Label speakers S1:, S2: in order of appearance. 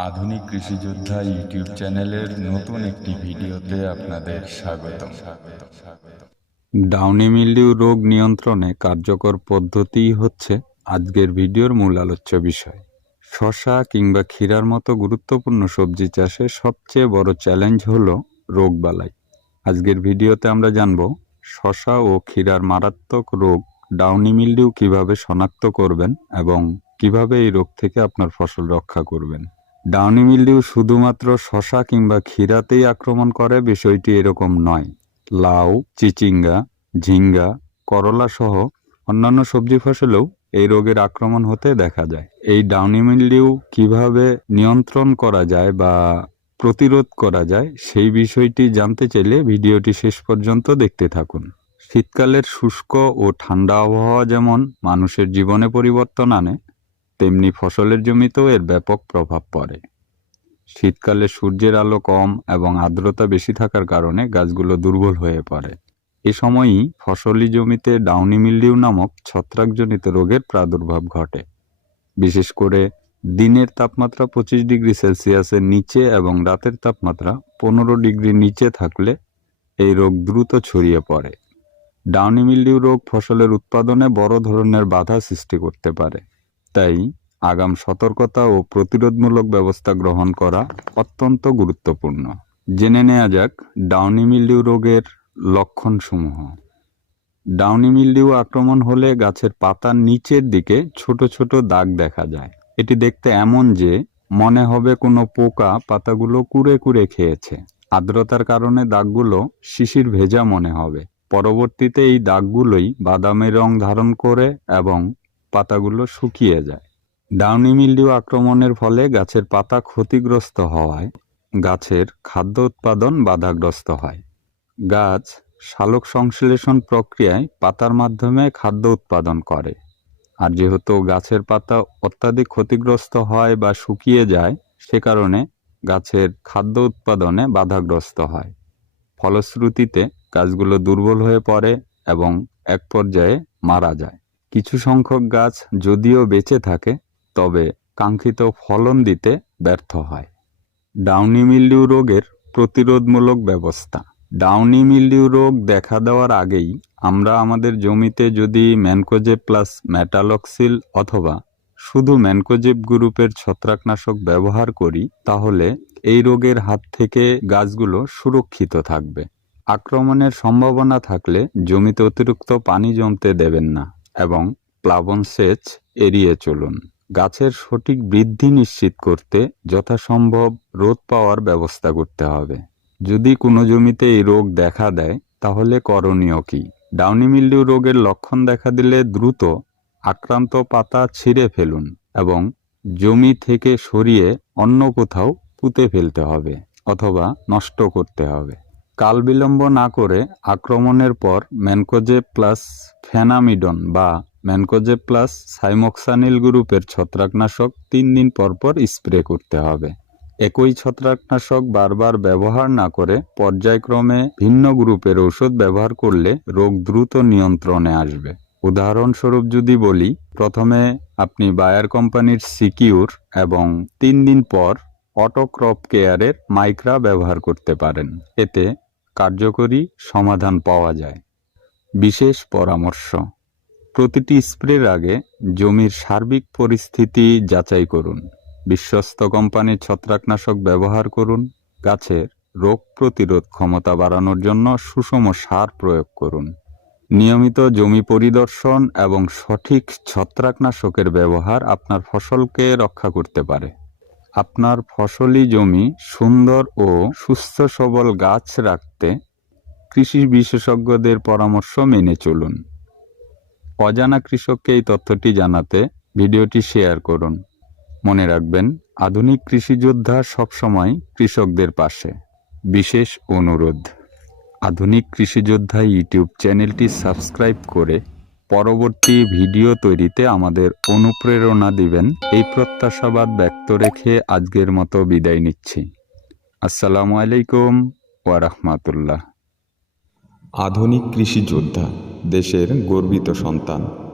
S1: আধুনিক কৃষিযোদ্ধা ইউটিউব চ্যানেলের নতুন একটি ভিডিওতে আপনাদের স্বাগত
S2: ডাউনি মিল্ডিউ রোগ নিয়ন্ত্রণে কার্যকর পদ্ধতিই হচ্ছে আজকের ভিডিওর মূল আলোচ্য বিষয়। শশা কিংবা ক্ষীরার মতো গুরুত্বপূর্ণ সবজি চাষে সবচেয়ে বড় চ্যালেঞ্জ হলো রোগবালাই আজকের ভিডিওতে আমরা জানব শশা ও ক্ষীরার মারাত্মক রোগ ডাউনি মিল্ডিউ কীভাবে শনাক্ত করবেন এবং কীভাবে এই রোগ থেকে আপনার ফসল রক্ষা করবেন। ডাউনি মিল্ডিউ শুধুমাত্র শশা কিংবা ক্ষীরাতেই আক্রমণ করে, বিষয়টি এরকম নয়। লাউ, চিচিঙ্গা, ঝিঙ্গা, করলা সহ অন্যান্য সবজি ফসলেও এই রোগের আক্রমণ হতে দেখা যায়। এই ডাউনি মিল্ডিউ কীভাবে নিয়ন্ত্রণ করা যায় বা প্রতিরোধ করা যায়, সেই বিষয়টি জানতে চাইলে ভিডিওটি শেষ পর্যন্ত দেখতে থাকুন। শীতকালের শুষ্ক ও ঠান্ডা আবহাওয়া যেমন মানুষের জীবনে পরিবর্তন আনে তেমনি ফসলের জমিতেও এর ব্যাপক প্রভাব পড়ে। শীতকালে সূর্যের আলো কম এবং আর্দ্রতা বেশি থাকার কারণে গাছগুলো দুর্বল হয়ে পড়ে। এ সময়ই ফসলি জমিতে ডাউনি মিল্ডিউ নামক ছত্রাকজনিত রোগের প্রাদুর্ভাব ঘটে। বিশেষ করে দিনের তাপমাত্রা পঁচিশ ডিগ্রি সেলসিয়াসের নিচে এবং রাতের তাপমাত্রা পনেরো ডিগ্রি নিচে থাকলে এই রোগ দ্রুত ছড়িয়ে পড়ে। ডাউনি মিল্ডিউ রোগ ফসলের উৎপাদনে বড় ধরনের বাধা সৃষ্টি করতে পারে। তাই আগাম সতর্কতা ও প্রতিরোধমূলক ব্যবস্থা গ্রহণ করা অত্যন্ত গুরুত্বপূর্ণ। জেনে নেওয়া যাক ডাউনি মিল্ডিউ রোগের লক্ষণসমূহ। ডাউনি মিল্ডিউ আক্রমণ হলে গাছের পাতার নিচের দিকে ছোট ছোট দাগ দেখা যায়। এটি দেখতে এমন যে মনে হবে কোনো পোকা পাতাগুলো কুড়ে কুড়ে খেয়েছে। আর্দ্রতার কারণে দাগগুলো শিশির ভেজা মনে হবে। পরবর্তীতে এই দাগগুলোই বাদামি রং ধারণ করে এবং পাতাগুলো শুকিয়ে যায়। ডাউনি মিল্ডিউ আক্রমণের ফলে গাছের পাতা ক্ষতিগ্রস্ত হওয়ায় গাছের খাদ্য উৎপাদন বাধাগ্রস্ত হয়। গাছ শালক সংশ্লেষণ প্রক্রিয়ায় পাতার মাধ্যমে খাদ্য উৎপাদন করে। আর যেহেতু গাছের পাতা অত্যাধিক ক্ষতিগ্রস্ত হয় বা শুকিয়ে যায়, সে কারণে গাছের খাদ্য উৎপাদনে বাধাগ্রস্ত হয়। ফলশ্রুতিতে গাছগুলো দুর্বল হয়ে পড়ে এবং এক পর্যায়ে মারা যায়। কিছু সংখ্যক গাছ যদিও বেঁচে থাকে, তবে কাঙ্ক্ষিত ফলন দিতে ব্যর্থ হয়। ডাউনি মিল্ডিউ রোগের প্রতিরোধমূলক ব্যবস্থা। ডাউনি মিল্ডিউ রোগ দেখা দেওয়ার আগেই আমরা আমাদের জমিতে যদি ম্যানকোজেব প্লাস ম্যাটালক্সিল অথবা শুধু ম্যানকোজেব গ্রুপের ছত্রাকনাশক ব্যবহার করি, তাহলে এই রোগের হাত থেকে গাছগুলো সুরক্ষিত থাকবে। আক্রমণের সম্ভাবনা থাকলে জমিতে অতিরিক্ত পানি জমতে দেবেন না। এবং প্লাবন সেচ এড়িয়ে চলুন। গাছের সঠিক বৃদ্ধি নিশ্চিত করতে যথাসম্ভব রোদ পাওয়ার ব্যবস্থা করতে হবে। যদি কোনো জমিতে এই রোগ দেখা দেয়, তাহলে করণীয় কি? ডাউনি মিল্ডিউ রোগের লক্ষণ দেখা দিলে দ্রুত আক্রান্ত পাতা ছিঁড়ে ফেলুন এবং জমি থেকে সরিয়ে অন্য কোথাও পুঁতে ফেলতে হবে অথবা নষ্ট করতে হবে। কাল বিলম্ব না করে আক্রমণের পর ম্যানকোজে প্লাস ফেনামিডন বা ম্যানকোজে প্লাস সাইমোক্সানিল গ্রুপের ছত্রাকনাশক তিন দিন পর পর স্প্রে করতে হবে। একই ছত্রাকনাশক বারবার ব্যবহার না করে পর্যায়ক্রমে ভিন্ন গ্রুপের ঔষধ ব্যবহার করলে রোগ দ্রুত নিয়ন্ত্রণে আসবে। উদাহরণস্বরূপ যদি বলি, প্রথমে আপনি বায়ার কোম্পানির সিকিউর এবং তিন দিন পর অটোক্রপ কেয়ারের মাইক্রা ব্যবহার করতে পারেন। এতে কার্যকরী সমাধান পাওয়া যায়। বিশেষ পরামর্শ, প্রতিটি স্প্রের আগে জমির সার্বিক পরিস্থিতি যাচাই করুন। বিশ্বস্ত কোম্পানির ছত্রাকনাশক ব্যবহার করুন। গাছের রোগ প্রতিরোধ ক্ষমতা বাড়ানোর জন্য সুষম সার প্রয়োগ করুন। নিয়মিত জমি পরিদর্শন এবং সঠিক ছত্রাকনাশকের ব্যবহার আপনার ফসলকে রক্ষা করতে পারে। আপনার ফসলি জমি সুন্দর ও সুস্থ সবল গাছ রাখতে কৃষি বিশেষজ্ঞদের পরামর্শ মেনে চলুন। অজানা কৃষককে এই তথ্যটি জানাতে ভিডিওটি শেয়ার করুন। মনে রাখবেন, আধুনিক কৃষি যোদ্ধা সবসময় কৃষকদের পাশে। বিশেষ অনুরোধ, আধুনিক কৃষি যোদ্ধা ইউটিউব চ্যানেলটি সাবস্ক্রাইব করে পরবর্তী ভিডিও তৈরিতে আমাদের অনুপ্রেরণা দিবেন। এই প্রত্যাশাবাদ ব্যক্ত রেখে আজকের মতো বিদায় নিচ্ছি। আসসালামু আলাইকুম ওয়া রাহমাতুল্লাহ।
S3: আধুনিক কৃষি যোদ্ধা, দেশের গর্বিত সন্তান।